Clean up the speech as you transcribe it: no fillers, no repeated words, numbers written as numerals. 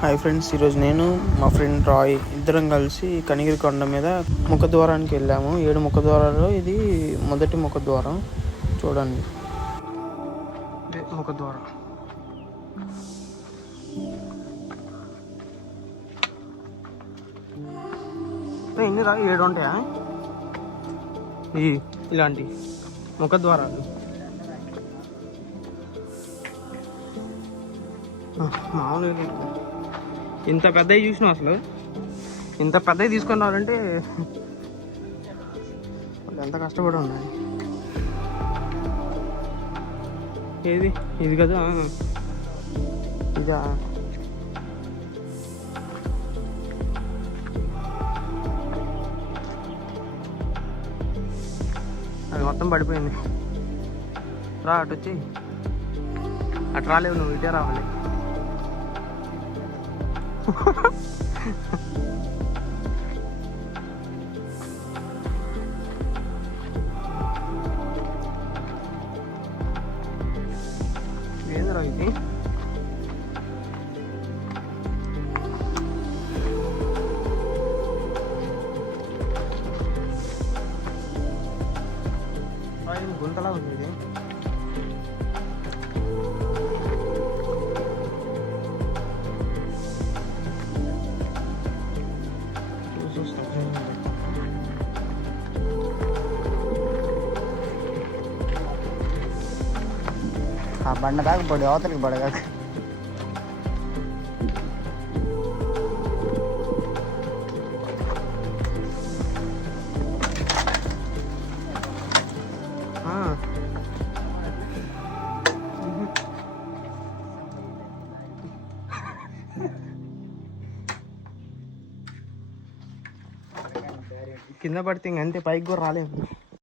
Hi friends, ఈరోజు నేను మా ఫ్రెండ్ రాయ్ ఇద్దరం కలిసి కనిగిరి కొండ మీద ముఖద్వారానికి వెళ్ళాము. 7 ముఖద్వారాల్లో ఇది మొదటి ముఖద్వారం. చూడండి, ముఖద్వారం. ఎన్ని రా 7 ఉంటాయా ఇలాంటి ముఖద్వారాలు? మామూలుగా ఇంత పెద్దవి చూసినాం. అసలు ఇంత పెద్దవి తీసుకొని రావాలంటే వాళ్ళు ఎంత కష్టపడి ఉన్నాయి. ఏది ఇది కదా, ఇదా? అది మొత్తం పడిపోయింది. రా అటు వచ్చి, అటు రాలేవు, నువ్వు ఇటే రావాలి. ఏందిరా ఇది? గుంతలా ఉంది ఇది. ఆ బండ దాకా పడి అవతలికి పడగాక. కింద పడితే ఇంకంతే, పైకి కూడా రాలేము.